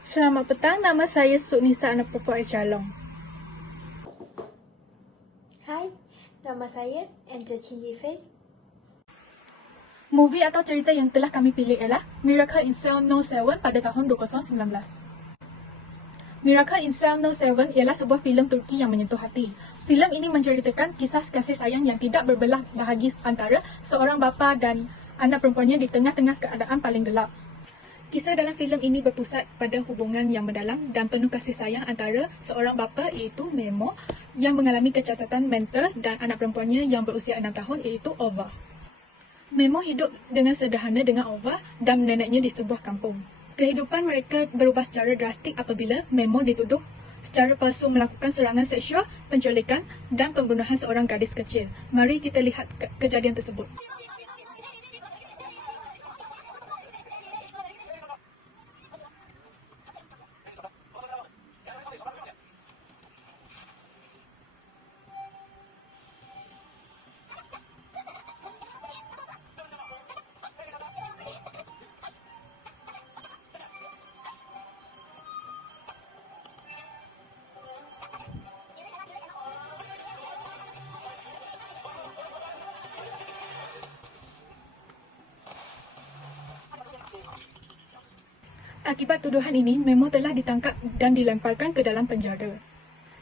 Selamat petang, nama saya Suknisa anak perempuan Echalong. Hai, nama saya Angel Chin Yifei. Movie atau cerita yang telah kami pilih ialah Miracle in Cell No. 7 pada tahun 2019. Miracle in Cell No. 7 ialah sebuah filem Turki yang menyentuh hati. Filem ini menceritakan kisah kasih sayang yang tidak berbelah bahagi antara seorang bapa dan anak perempuannya di tengah-tengah keadaan paling gelap. Kisah dalam filem ini berpusat pada hubungan yang mendalam dan penuh kasih sayang antara seorang bapa iaitu Memo yang mengalami kecacatan mental dan anak perempuannya yang berusia 6 tahun iaitu Ova. Memo hidup dengan sederhana dengan Ova dan neneknya di sebuah kampung. Kehidupan mereka berubah secara drastik apabila Memo dituduh secara palsu melakukan serangan seksual, penculikan dan pembunuhan seorang gadis kecil. Mari kita lihat kejadian tersebut. Akibat tuduhan ini, Memo telah ditangkap dan dilemparkan ke dalam penjara.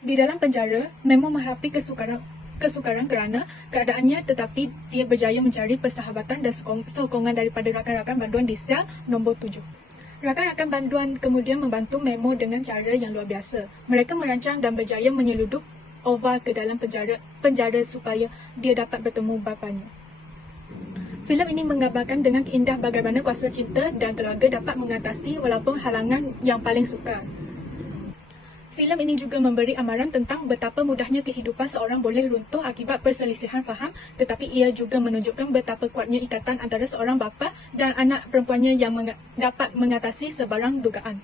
Di dalam penjara, Memo menghadapi kesukaran kerana keadaannya, tetapi dia berjaya mencari persahabatan dan sokongan daripada rakan-rakan banduan di sel nombor 7. Rakan-rakan banduan kemudian membantu Memo dengan cara yang luar biasa. Mereka merancang dan berjaya menyeludup Ova ke dalam penjara supaya dia dapat bertemu bapanya. Filem ini menggambarkan dengan indah bagaimana kuasa cinta dan keluarga dapat mengatasi walaupun halangan yang paling sukar. Filem ini juga memberi amaran tentang betapa mudahnya kehidupan seorang boleh runtuh akibat perselisihan faham, tetapi ia juga menunjukkan betapa kuatnya ikatan antara seorang bapa dan anak perempuannya yang dapat mengatasi sebarang dugaan.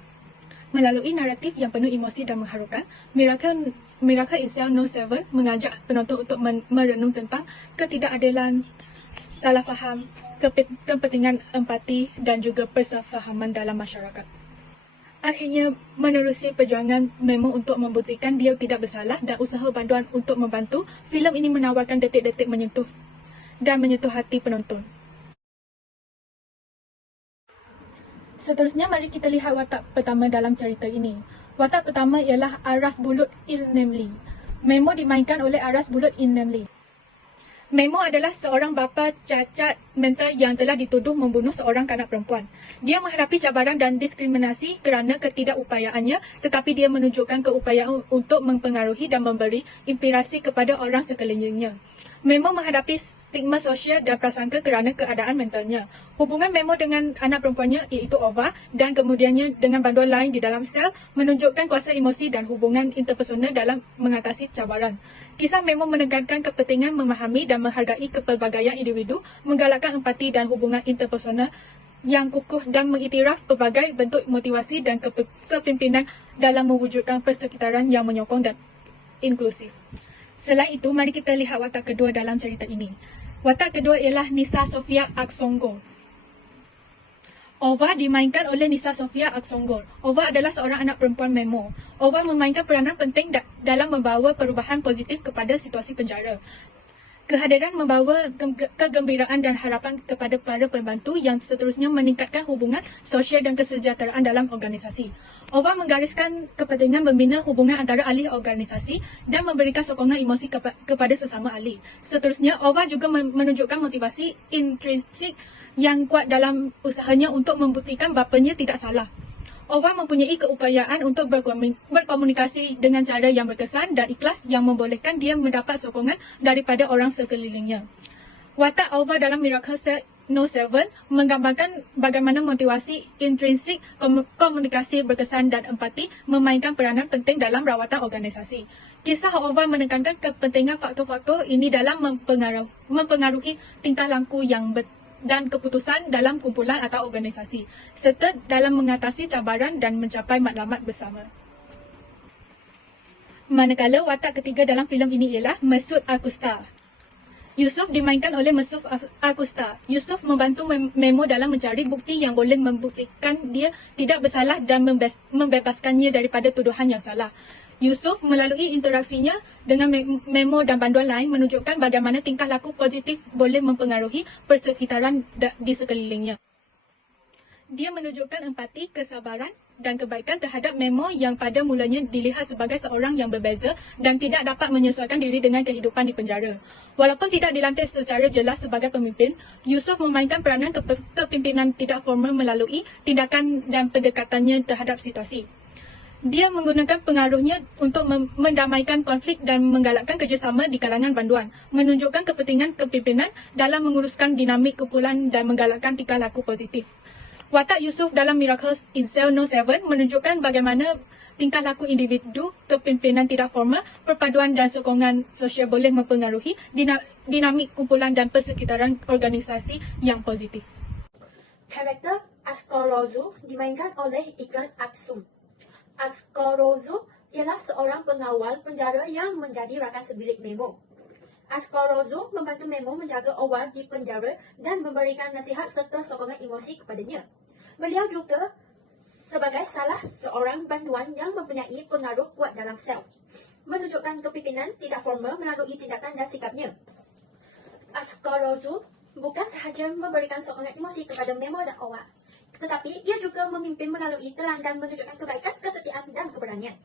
Melalui naratif yang penuh emosi dan mengharukan, Miracle in Cell No. 7 mengajak penonton untuk merenung tentang ketidakadilan, salah faham, kepentingan empati dan juga persefahaman dalam masyarakat. Akhirnya, menerusi perjuangan Memo untuk membuktikan dia tidak bersalah dan usaha banduan untuk membantu, filem ini menawarkan detik-detik menyentuh hati penonton. Seterusnya, mari kita lihat watak pertama dalam cerita ini. Watak pertama ialah Aras Bulut Il-Nemli. Memo dimainkan oleh Aras Bulut Il-Nemli. Memo adalah seorang bapa cacat mental yang telah dituduh membunuh seorang kanak perempuan. Dia menghadapi cabaran dan diskriminasi kerana ketidakupayaannya, tetapi dia menunjukkan keupayaan untuk mempengaruhi dan memberi inspirasi kepada orang sekelilingnya. Memo menghadapi stigma sosial dan prasangka kerana keadaan mentalnya. Hubungan Memo dengan anak perempuannya iaitu Ova dan kemudiannya dengan banduan lain di dalam sel menunjukkan kuasa emosi dan hubungan interpersonal dalam mengatasi cabaran. Kisah Memo menekankan kepentingan memahami dan menghargai kepelbagaian individu, menggalakkan empati dan hubungan interpersonal yang kukuh dan mengiktiraf pelbagai bentuk motivasi dan kepimpinan dalam mewujudkan persekitaran yang menyokong dan inklusif. Selain itu, mari kita lihat watak kedua dalam cerita ini. Watak kedua ialah Nisa Sofia Aksonggor. Ova dimainkan oleh Nisa Sofia Aksonggor. Ova adalah seorang anak perempuan Memo. Ova memainkan peranan penting dalam membawa perubahan positif kepada situasi penjara. Kehadiran membawa kegembiraan dan harapan kepada para pembantu yang seterusnya meningkatkan hubungan sosial dan kesejahteraan dalam organisasi. Ova menggariskan kepentingan membina hubungan antara ahli organisasi dan memberikan sokongan emosi kepada sesama ahli. Seterusnya, Ova juga menunjukkan motivasi intrinsik yang kuat dalam usahanya untuk membuktikan bapanya tidak salah. Ova mempunyai keupayaan untuk berkomunikasi dengan cara yang berkesan dan ikhlas yang membolehkan dia mendapat sokongan daripada orang sekelilingnya. Watak Ova dalam Miracle No. 7 menggambarkan bagaimana motivasi intrinsik, komunikasi berkesan dan empati memainkan peranan penting dalam rawatan organisasi. Kisah Ova menekankan kepentingan faktor-faktor ini dalam mempengaruhi tingkah laku dan keputusan dalam kumpulan atau organisasi, serta dalam mengatasi cabaran dan mencapai matlamat bersama. Manakala watak ketiga dalam filem ini ialah Mesut Akustar. Yusuf dimainkan oleh Mesuf Akusta. Yusuf membantu Memo dalam mencari bukti yang boleh membuktikan dia tidak bersalah dan membebaskannya daripada tuduhan yang salah. Yusuf melalui interaksinya dengan Memo dan banduan lain menunjukkan bagaimana tingkah laku positif boleh mempengaruhi persekitaran di sekelilingnya. Dia menunjukkan empati, kesabaran dan kebaikan terhadap Memo yang pada mulanya dilihat sebagai seorang yang berbeza dan tidak dapat menyesuaikan diri dengan kehidupan di penjara. Walaupun tidak dilantik secara jelas sebagai pemimpin, Yusuf memainkan peranan kepimpinan tidak formal melalui tindakan dan pendekatannya terhadap situasi. Dia menggunakan pengaruhnya untuk mendamaikan konflik dan menggalakkan kerjasama di kalangan banduan, menunjukkan kepentingan kepimpinan dalam menguruskan dinamik kumpulan dan menggalakkan tingkah laku positif. Watak Yusuf dalam Miracles in Cell No. 7 menunjukkan bagaimana tingkah laku individu, kepimpinan tidak formal, perpaduan dan sokongan sosial boleh mempengaruhi dinamik kumpulan dan persekitaran organisasi yang positif. Karakter Ascorozu dimainkan oleh Ikran Aksum. Ascorozu ialah seorang pengawal penjara yang menjadi rakan sebilik Memo. Ascorozu membantu Memo menjaga Owa di penjara dan memberikan nasihat serta sokongan emosi kepadanya. Beliau juga sebagai salah seorang bantuan yang mempunyai pengaruh kuat dalam sel, menunjukkan kepimpinan tidak formal melalui tindakan dan sikapnya. Ascorozu bukan sahaja memberikan sokongan emosi kepada Memo dan Owa, tetapi ia juga memimpin melalui terang dan menunjukkan kebaikan, kesetiaan dan keberanian.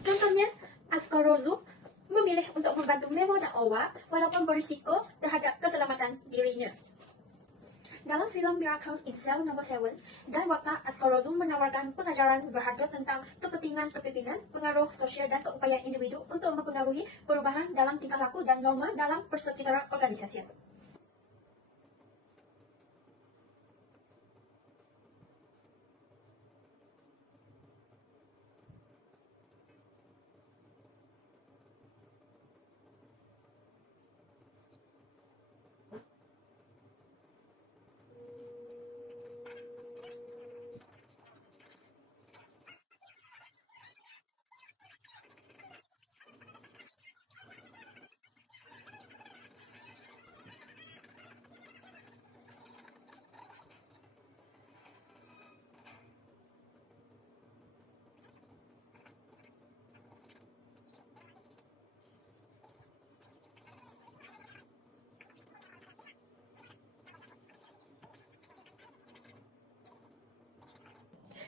Contohnya, Ascorozu memilih untuk membantu Memo dan Owa walaupun berisiko terhadap keselamatan dirinya. Dalam filem Miracles in Cell No. 7, dan watak Ascorozu menawarkan pengajaran berharga tentang kepentingan kepimpinan, pengaruh sosial dan keupayaan individu untuk mempengaruhi perubahan dalam tingkah laku dan norma dalam persekitaran organisasi.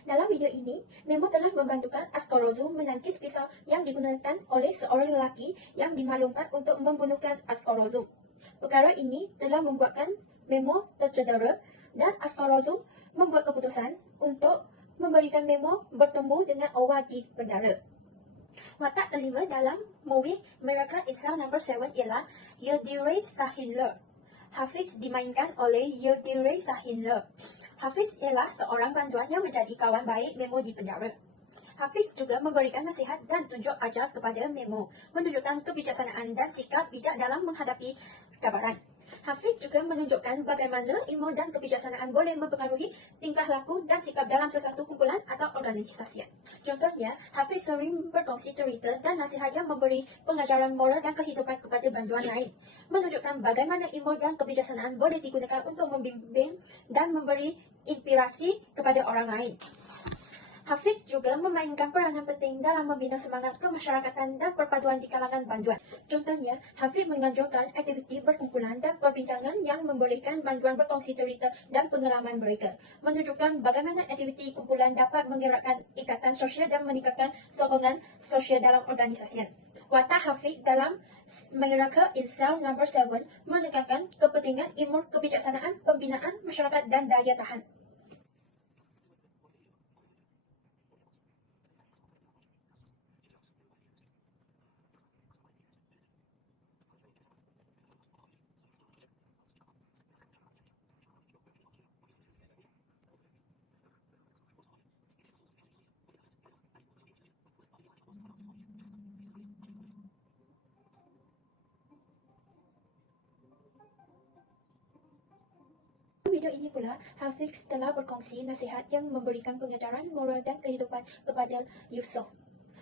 Dalam video ini, Memo telah membantukan Ascorozu menangkis pisau yang digunakan oleh seorang lelaki yang dimaklumkan untuk membunuhkan Ascorozu. Perkara ini telah membuatkan Memo tercedera dan Ascorozu membuat keputusan untuk memberikan Memo bertemu dengan Owa di penjara. Watak kelima dalam movie Miracle in Cell No. 7 ialah Yildiray Sahinler. Hafiz dimainkan oleh Yildiray Sahinler. Hafiz ialah seorang bantuan yang menjadi kawan baik Memo di penjara. Hafiz juga memberikan nasihat dan tunjuk ajar kepada Memo, menunjukkan kebijaksanaan dan sikap bijak dalam menghadapi cabaran. Hafiz juga menunjukkan bagaimana ilmu dan kebijaksanaan boleh mempengaruhi tingkah laku dan sikap dalam sesuatu kumpulan atau organisasi. Contohnya, Hafiz sering berkongsi cerita dan nasihat yang memberi pengajaran moral dan kehidupan kepada bantuan lain, menunjukkan bagaimana ilmu dan kebijaksanaan boleh digunakan untuk membimbing dan memberi inspirasi kepada orang lain. Hafiz juga memainkan peranan penting dalam membina semangat kemasyarakatan dan perpaduan di kalangan bantuan. Contohnya, Hafiz menganjurkan aktiviti berkumpulan dan perbincangan yang membolehkan bantuan berkongsi cerita dan pengalaman mereka, menunjukkan bagaimana aktiviti kumpulan dapat menggerakkan ikatan sosial dan meningkatkan sokongan sosial dalam organisasi. Watak Hafiz dalam Miracle in Cell No. 7 menekankan kepentingan ilmu kebijaksanaan, pembinaan masyarakat dan daya tahan. Video ini pula, Hafiz telah berkongsi nasihat yang memberikan pengajaran moral dan kehidupan kepada Yusuf,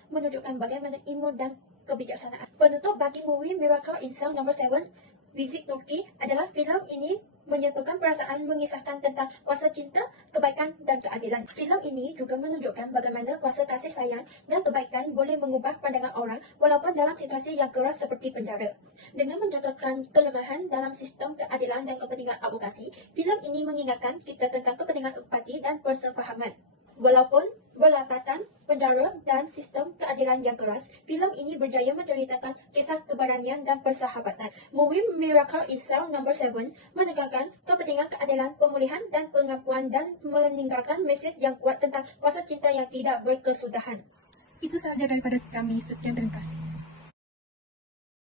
menunjukkan bagaimana ilmu dan kebijaksanaan. Penutup bagi movie Miracle in Cell No. 7, Visit Turki adalah filem ini menyentuhkan perasaan mengisahkan tentang kuasa cinta, kebaikan, dan keadilan. Filem ini juga menunjukkan bagaimana kuasa kasih sayang dan kebaikan boleh mengubah pandangan orang walaupun dalam situasi yang keras seperti penjara. Dengan mencatatkan kelemahan dalam sistem keadilan dan kepentingan advokasi, filem ini mengingatkan kita tentang kepentingan empati dan persefahaman. Walaupun berlatarkan penjara dan sistem keadilan yang keras, filem ini berjaya menceritakan kisah keberanian dan persahabatan. Movie Miracle in Cell No. 7 menekankan kepentingan keadilan, pemulihan dan pengakuan dan meninggalkan mesej yang kuat tentang kuasa cinta yang tidak berkesudahan. Itu sahaja daripada kami. Sekian, terima kasih.